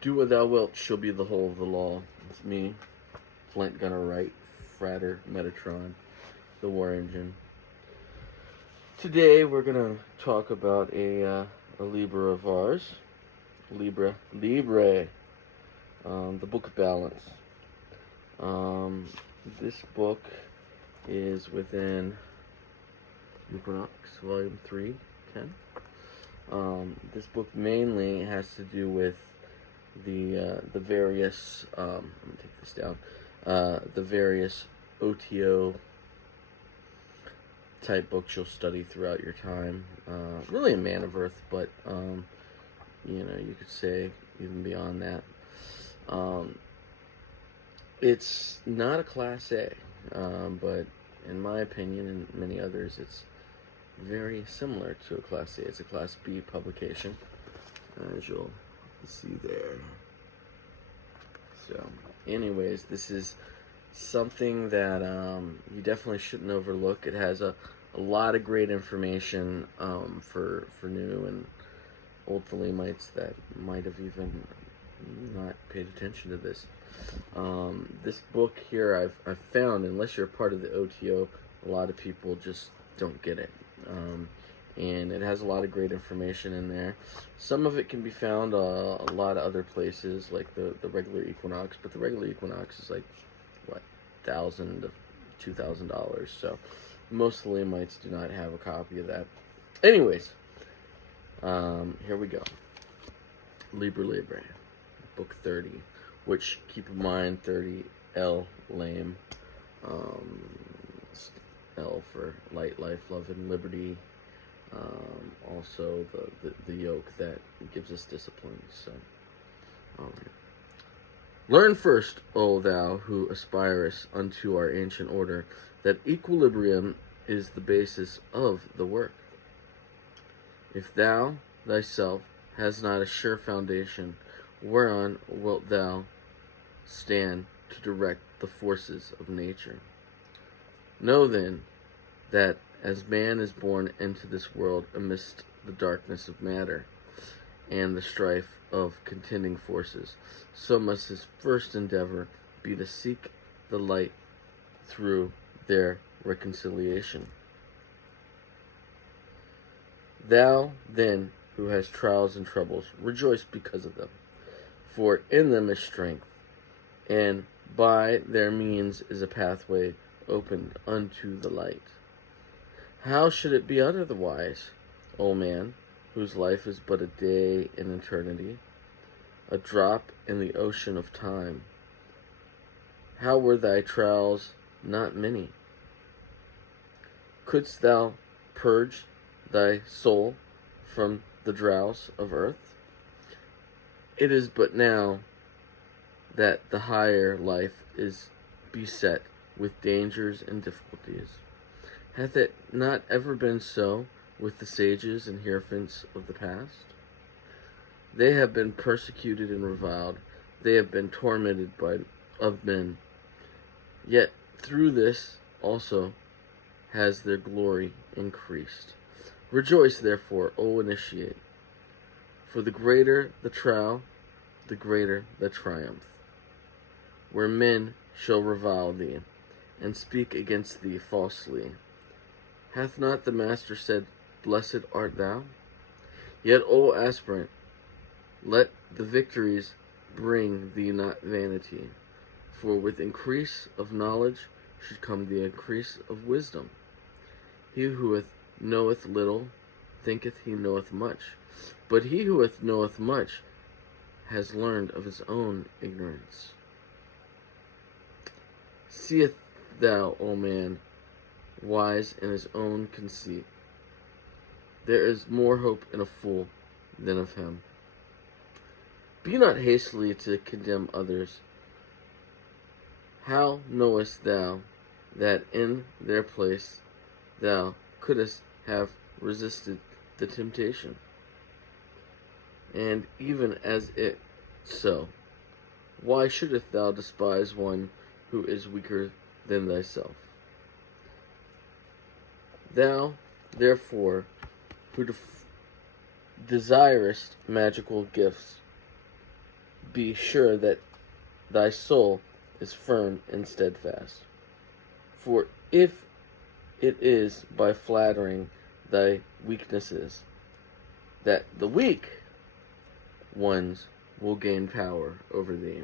Do what thou wilt shall be the whole of the law. It's me, Flint Gunner Wright, Frater Metatron, the War Engine. Today we're gonna talk about a Liber of ours, Libre, the Book of Balance. This book is within Equinox, Volume 3, 10. This book mainly has to do with the various, let me take this down, the various OTO type books you'll study throughout your time. Really a man of earth, but, you could say even beyond that. It's not a Class A, but in my opinion and many others, it's very similar to a Class A. It's a Class B publication, as you'll see there. So, anyways, this is something that you definitely shouldn't overlook. It has a lot of great information for new and old Thelemites that might have even not paid attention to this. This book here I've found, unless you're a part of the OTO, a lot of people just don't get it. And it has a lot of great information in there. Some of it can be found a lot of other places, like the regular Equinox, but the regular Equinox is like, what, $1,000 to $2,000. So most Thelemites do not have a copy of that. Anyways, here we go. Liber, book 30, which, keep in mind, 30, L, lame, L for light, life, love, and liberty. Also the yoke that gives us discipline. So, learn first, O thou who aspirest unto our ancient order, that equilibrium is the basis of the work. If thou thyself hast not a sure foundation, whereon wilt thou stand to direct the forces of nature? Know then that as man is born into this world amidst the darkness of matter and the strife of contending forces, so must his first endeavor be to seek the light through their reconciliation. Thou, then, who hast trials and troubles, rejoice because of them, for in them is strength, and by their means is a pathway opened unto the light. How should it be otherwise, O man, whose life is but a day in eternity, a drop in the ocean of time? How were thy trials not many? Couldst thou purge thy soul from the dross of earth? It is but now that the higher life is beset with dangers and difficulties. Hath it not ever been so with the sages and hierophants of the past? They have been persecuted and reviled. They have been tormented of men. Yet through this also has their glory increased. Rejoice, therefore, O initiate, for the greater the trial, the greater the triumph. Where men shall revile thee, and speak against thee falsely, hath not the Master said, Blessed art thou? Yet, O aspirant, let the victories bring thee not vanity, for with increase of knowledge should come the increase of wisdom. He who knoweth little thinketh he knoweth much, but he who knoweth much has learned of his own ignorance. Seest thou, O man, wise in his own conceit? There is more hope in a fool than of him. Be not hastily to condemn others. How knowest thou that in their place thou couldst have resisted the temptation? And even as it so, why shouldst thou despise one who is weaker than thyself? Thou, therefore, who desirest magical gifts, be sure that thy soul is firm and steadfast. For if it is by flattering thy weaknesses that the weak ones will gain power over thee,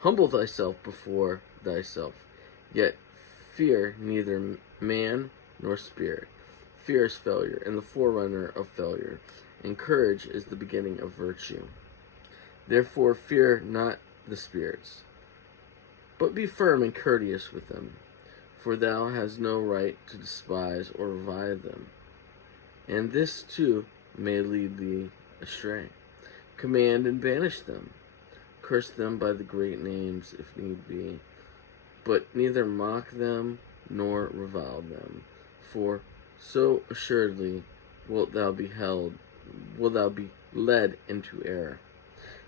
humble thyself before thyself, yet fear neither man nor spirit. Fear is failure, and the forerunner of failure, and courage is the beginning of virtue. Therefore fear not the spirits, but be firm and courteous with them, for thou hast no right to despise or revile them, and this too may lead thee astray. Command and banish them, curse them by the great names if need be, but neither mock them nor revile them, for so assuredly wilt thou be led into error.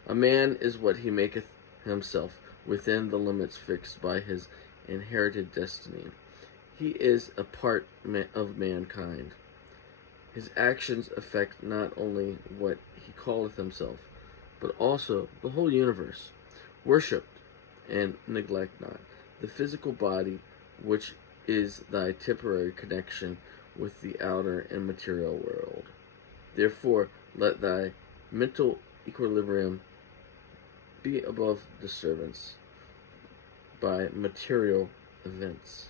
A man is what he maketh himself within the limits fixed by his inherited destiny. He is a part of mankind. His actions affect not only what he calleth himself, but also the whole universe. Worship and neglect not the physical body, which is thy temporary connection with the outer and material world. Therefore, let thy mental equilibrium be above disturbance by material events.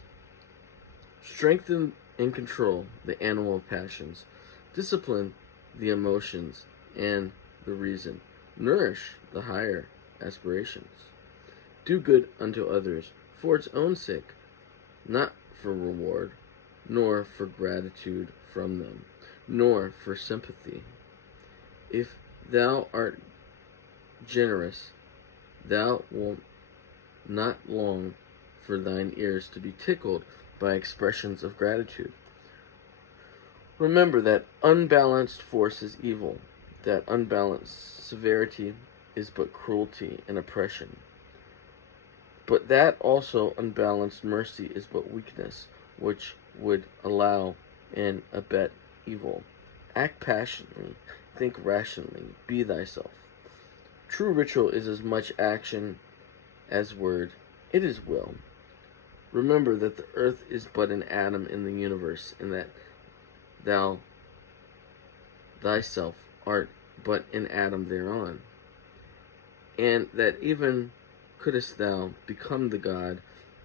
Strengthen and control the animal passions. Discipline the emotions and the reason. Nourish the higher aspirations. Do good unto others for its own sake, not for reward, nor for gratitude from them, nor for sympathy. If thou art generous, thou wilt not long for thine ears to be tickled by expressions of gratitude. Remember that unbalanced force is evil, that unbalanced severity is but cruelty and oppression, but that also unbalanced mercy is but weakness, which would allow and abet evil. Act passionately, think rationally, be thyself. True ritual is as much action as word. It is will. Remember that the earth is but an atom in the universe, and that thou thyself art but an atom thereon, and that even couldst thou become the god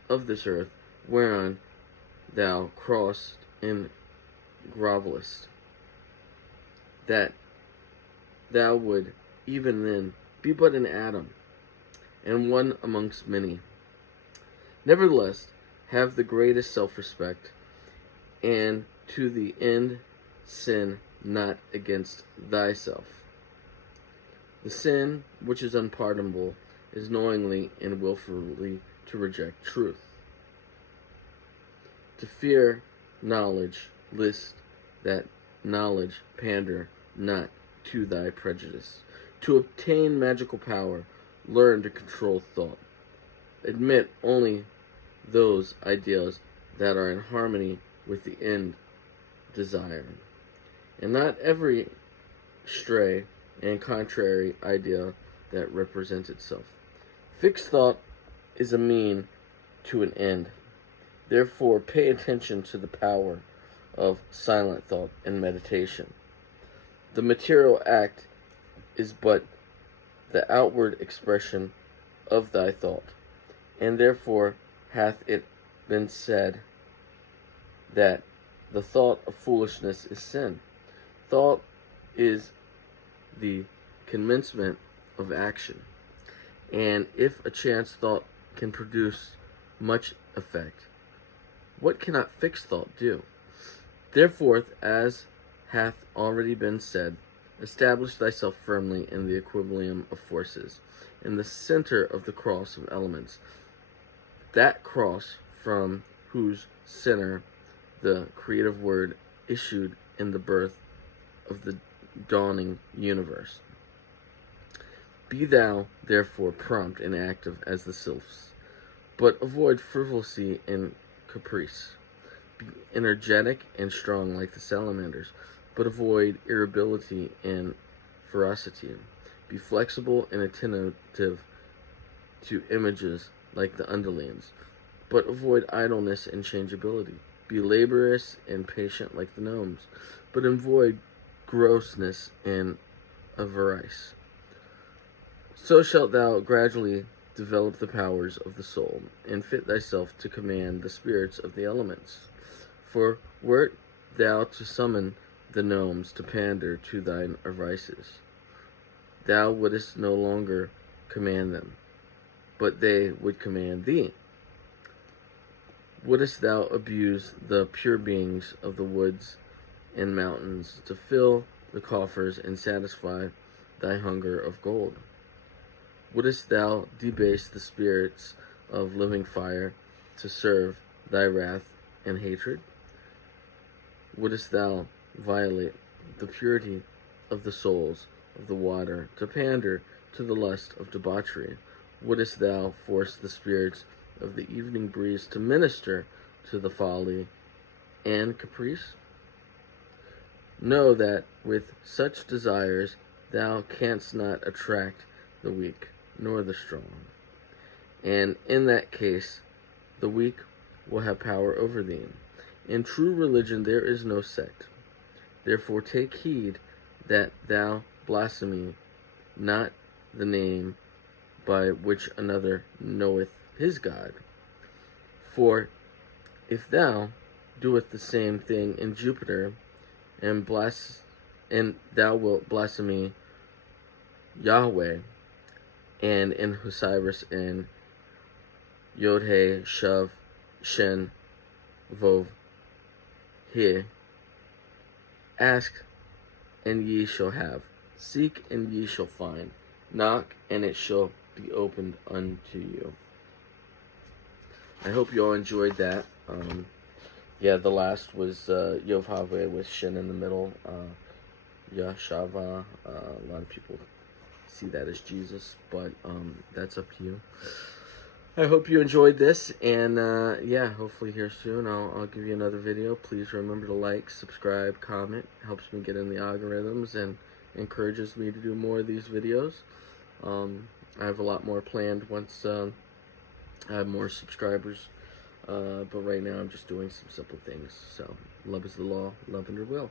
of this earth, whereon thou crossed and grovelest, that thou would even then be but an atom, and one amongst many. Nevertheless, have the greatest self-respect, and to the end sin not against thyself. The sin which is unpardonable is knowingly and willfully to reject truth, to fear knowledge, lest that knowledge pander not to thy prejudice. To obtain magical power, learn to control thought. Admit only those ideas that are in harmony with the end desired, and not every stray and contrary idea that represents itself. Fixed thought is a mean to an end. Therefore, pay attention to the power of silent thought and meditation. The material act is but the outward expression of thy thought, and therefore hath it been said that the thought of foolishness is sin. Thought is the commencement of action, and if a chance thought can produce much effect, what cannot fixed thought do? Therefore, as hath already been said, establish thyself firmly in the equilibrium of forces, in the center of the cross of elements, that cross from whose center the creative word issued in the birth of the dawning universe. Be thou, therefore, prompt and active as the sylphs, but avoid frivolity and caprice. Be energetic and strong like the salamanders, but avoid irritability and ferocity. Be flexible and attentive to images like the underlings, but avoid idleness and changeability. Be laborious and patient like the gnomes, but avoid grossness and avarice. So shalt thou gradually develop the powers of the soul, and fit thyself to command the spirits of the elements. For wert thou to summon the gnomes to pander to thine avarices, thou wouldst no longer command them, but they would command thee. Wouldst thou abuse the pure beings of the woods and mountains to fill the coffers and satisfy thy hunger of gold? Wouldst thou debase the spirits of living fire to serve thy wrath and hatred? Wouldst thou violate the purity of the souls of the water to pander to the lust of debauchery? Wouldst thou force the spirits of the evening breeze to minister to the folly and caprice? Know that with such desires thou canst not attract the weak nor the strong, and in that case the weak will have power over thee. In true religion there is no sect. Therefore take heed that thou blaspheme not the name by which another knoweth his God. For if thou doest the same thing in Jupiter, and thou wilt blaspheme Yahweh, and in Osiris, and Yod He Shav Shen Vov He. Ask, and ye shall have. Seek, and ye shall find. Knock, and it shall be opened unto you. I hope you all enjoyed that. Yeah, the last was Yod-Hah-Vah with Shin in the middle. Yahshava. A lot of people see that as Jesus, but that's up to you. I hope you enjoyed this, and yeah, hopefully here soon I'll give you another video. Please remember to like, subscribe, comment. Helps me get in the algorithms and encourages me to do more of these videos. I have a lot more planned once I have more subscribers, but right now I'm just doing some simple things. So love is the law, love and your will.